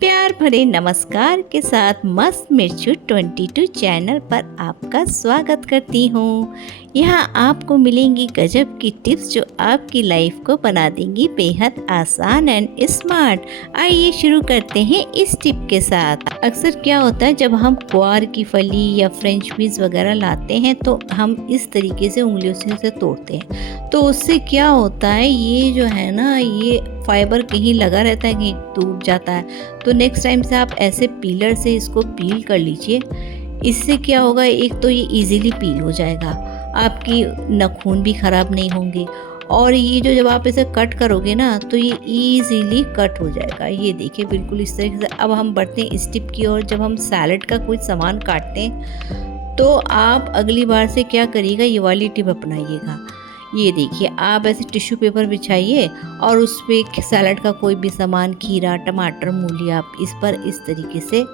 प्यार भरे नमस्कार के साथ मस्त मिर्चू 22 चैनल पर आपका स्वागत करती हूँ। यहाँ आपको मिलेंगी गजब की टिप्स जो आपकी लाइफ को बना देंगी बेहद आसान एंड स्मार्ट। आइए शुरू करते हैं इस टिप के साथ। अक्सर क्या होता है, जब हम ग्वार की फली या फ्रेंच बीन्स वगैरह लाते हैं तो हम इस तरीके से उंगलियों से उसे तोड़ते हैं, तो उससे क्या होता है, ये जो है ना, ये फाइबर कहीं लगा रहता है, कहीं टूट जाता है। तो नेक्स्ट टाइम से आप ऐसे पीलर से इसको पील कर लीजिए। इससे क्या होगा, एक तो ये इजीली पील हो जाएगा, आपकी नाखून भी ख़राब नहीं होंगे, और ये जो जब आप इसे कट करोगे ना तो ये इजीली कट हो जाएगा। ये देखिए बिल्कुल इस तरीके से। अब हम बढ़ते हैं इस टिप की ओर। जब हम सैलेड का कोई सामान काटते हैं तो आप अगली बार से क्या करिएगा, ये वाली टिप अपनाइएगा। ये देखिए, आप ऐसे टिश्यू पेपर बिछाइए और उस पर सैलड का कोई भी सामान, खीरा, टमाटर, मूली, आप इस पर इस तरीके से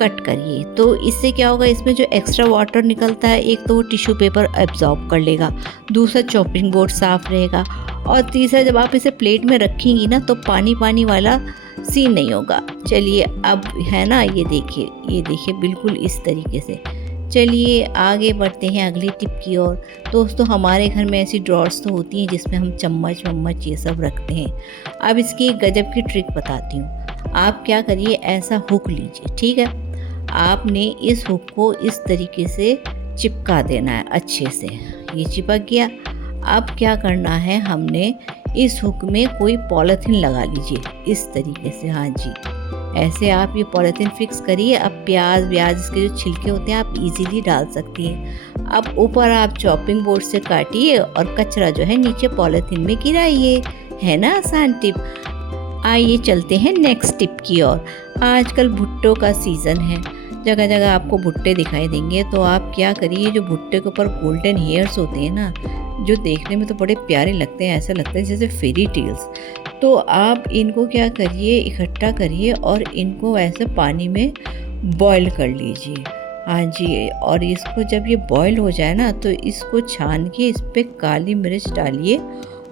कट करिए। तो इससे क्या होगा, इसमें जो एक्स्ट्रा वाटर निकलता है, एक तो वो टिश्यू पेपर एब्जॉर्ब कर लेगा, दूसरा चॉपिंग बोर्ड साफ़ रहेगा, और तीसरा जब आप इसे प्लेट में रखेंगी ना तो पानी पानी वाला सीन नहीं होगा। चलिए अब है ना, ये देखिए बिल्कुल इस तरीके से। चलिए आगे बढ़ते हैं अगली टिप की ओर। दोस्तों, हमारे घर में ऐसी ड्रॉर्स तो होती हैं जिसमें हम चम्मच वम्मच ये सब रखते हैं। अब इसकी एक गजब की ट्रिक बताती हूँ। आप क्या करिए, ऐसा हुक लीजिए, ठीक है। आपने इस हुक को इस तरीके से चिपका देना है अच्छे से। ये चिपक गया। अब क्या करना है, हमने इस हुक में कोई पॉलीथीन लगा लीजिए इस तरीके से। हाँ जी, ऐसे आप ये पॉलीथीन फिक्स करिए। अब प्याज इसके जो छिलके होते हैं आप इजीली डाल सकती हैं। अब ऊपर आप चॉपिंग बोर्ड से काटिए और कचरा जो है नीचे पॉलीथीन में गिराइए। है ना आसान टिप। आइए चलते हैं नेक्स्ट टिप की ओर। आजकल भुट्टो का सीज़न है, जगह जगह आपको भुट्टे दिखाई देंगे। तो आप क्या करिए, जो भुट्टे के ऊपर गोल्डन हेयर्स होते हैं ना, जो देखने में तो बड़े प्यारे लगते हैं, ऐसा लगता है जैसे फेरी टेल्स। तो आप इनको क्या करिए, इकट्ठा करिए और इनको ऐसे पानी में बॉईल कर लीजिए। हाँ जी, और इसको जब ये बॉईल हो जाए ना तो इसको छान के इस पर काली मिर्च डालिए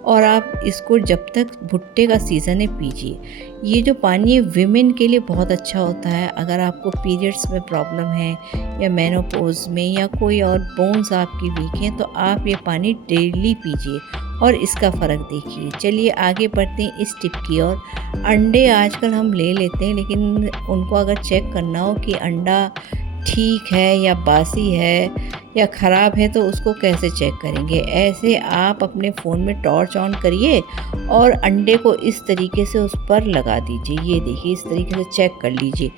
और आप इसको जब तक भुट्टे का सीज़न है पीजिए। ये जो पानी है विमेन के लिए बहुत अच्छा होता है। अगर आपको पीरियड्स में प्रॉब्लम है या मेनोपॉज में या कोई और बोन्स आपकी वीक हैं तो आप ये पानी डेली पीजिए और इसका फ़र्क देखिए। चलिए आगे बढ़ते हैं इस टिप की ओर। अंडे आजकल हम ले लेते हैं, लेकिन उनको अगर चेक करना हो कि अंडा ठीक है या बासी है या ख़राब है तो उसको कैसे चेक करेंगे। ऐसे आप अपने फ़ोन में टॉर्च ऑन करिए और अंडे को इस तरीके से उस पर लगा दीजिए। ये देखिए इस तरीके से चेक कर लीजिए।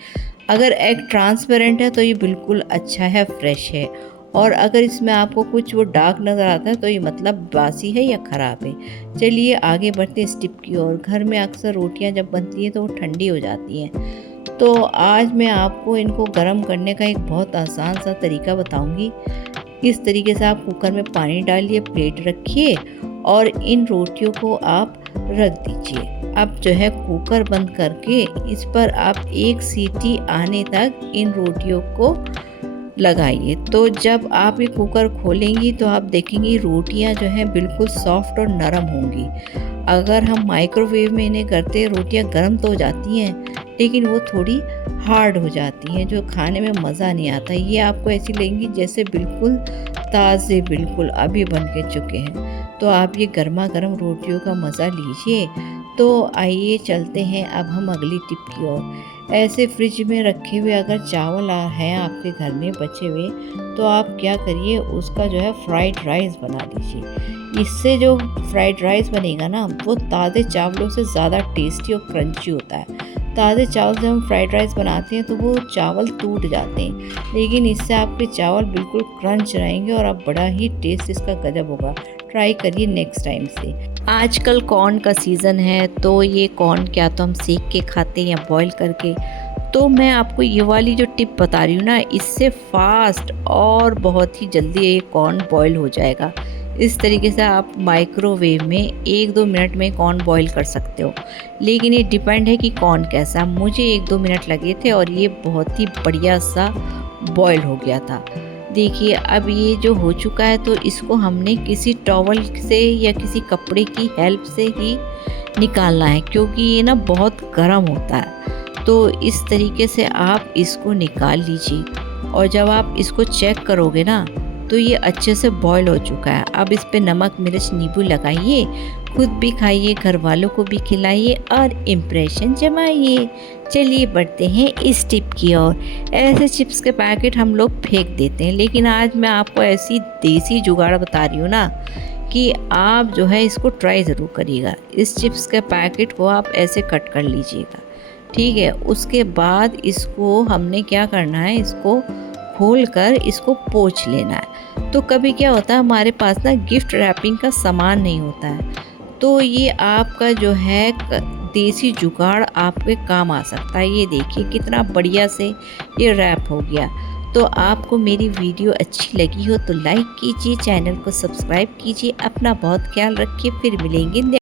अगर एग ट्रांसपेरेंट है तो ये बिल्कुल अच्छा है, फ्रेश है, और अगर इसमें आपको कुछ वो डार्क नज़र आता है तो ये मतलब बासी है या ख़राब है। चलिए आगे बढ़ते हैं इस टिप की ओर। घर में अक्सर रोटियां जब बनती हैं तो वो ठंडी हो जाती हैं, तो आज मैं आपको इनको गर्म करने का एक बहुत आसान सा तरीका बताऊंगी। इस तरीके से आप कुकर में पानी डालिए, प्लेट रखिए और इन रोटियों को आप रख दीजिए। अब जो है कुकर बंद करके इस पर आप एक सीटी आने तक इन रोटियों को लगाइए। तो जब आप ये कुकर खोलेंगी तो आप देखेंगी रोटियां जो हैं बिल्कुल सॉफ्ट और नरम होंगी। अगर हम माइक्रोवेव में इन्हें करते हैं, रोटियां गर्म तो हो जाती हैं लेकिन वो थोड़ी हार्ड हो जाती हैं, जो खाने में मज़ा नहीं आता। ये आपको ऐसी लगेंगी जैसे बिल्कुल ताज़े, बिल्कुल अभी बन के चुके हैं। तो आप ये गर्मा गर्म रोटियों का मज़ा लीजिए। तो आइए चलते हैं अब हम अगली टिप की ओर। ऐसे फ्रिज में रखे हुए अगर चावल हैं आपके घर में बचे हुए, तो आप क्या करिए, उसका जो है फ्राइड राइस बना लीजिए। इससे जो फ्राइड राइस बनेगा ना वो ताज़े चावलों से ज़्यादा टेस्टी और क्रंची होता है। ताज़े चावल जब हम फ्राइड राइस बनाते हैं तो वो चावल टूट जाते हैं, लेकिन इससे आपके चावल बिल्कुल क्रंच रहेंगे और आप बड़ा ही टेस्ट इसका गजब होगा। ट्राई करिए नेक्स्ट टाइम से। आजकल कॉर्न का सीज़न है, तो ये कॉर्न क्या तो हम सेक के खाते हैं या बॉईल करके। तो मैं आपको ये वाली जो टिप बता रही हूँ ना, इससे फास्ट और बहुत ही जल्दी ये कॉर्न बॉईल हो जाएगा। इस तरीके से आप माइक्रोवेव में 1-2 मिनट में कॉर्न बॉईल कर सकते हो, लेकिन ये डिपेंड है कि कॉर्न कैसा। मुझे 1-2 मिनट लगे थे और ये बहुत ही बढ़िया सा बॉईल हो गया था। देखिए अब ये जो हो चुका है तो इसको हमने किसी टॉवल से या किसी कपड़े की हेल्प से ही निकालना है, क्योंकि ये ना बहुत गर्म होता है। तो इस तरीके से आप इसको निकाल लीजिए और जब आप इसको चेक करोगे ना तो ये अच्छे से बॉईल हो चुका है। अब इस पे नमक, मिर्च, नींबू लगाइए, खुद भी खाइए, घर वालों को भी खिलाइए और इम्प्रेशन जमाइए। चलिए बढ़ते हैं इस टिप की ओर। ऐसे चिप्स के पैकेट हम लोग फेंक देते हैं, लेकिन आज मैं आपको ऐसी देसी जुगाड़ बता रही हूँ ना कि आप जो है इसको ट्राई ज़रूर करिएगा। इस चिप्स के पैकेट को आप ऐसे कट कर लीजिएगा, ठीक है। उसके बाद इसको हमने क्या करना है, इसको खोल कर इसको पोंछ लेना है। तो कभी क्या होता है हमारे पास ना गिफ्ट रैपिंग का सामान नहीं होता है, तो ये आपका जो है देसी जुगाड़ आपके काम आ सकता है। ये देखिए कितना बढ़िया से ये रैप हो गया। तो आपको मेरी वीडियो अच्छी लगी हो तो लाइक कीजिए, चैनल को सब्सक्राइब कीजिए। अपना बहुत ख्याल रखिए, फिर मिलेंगे।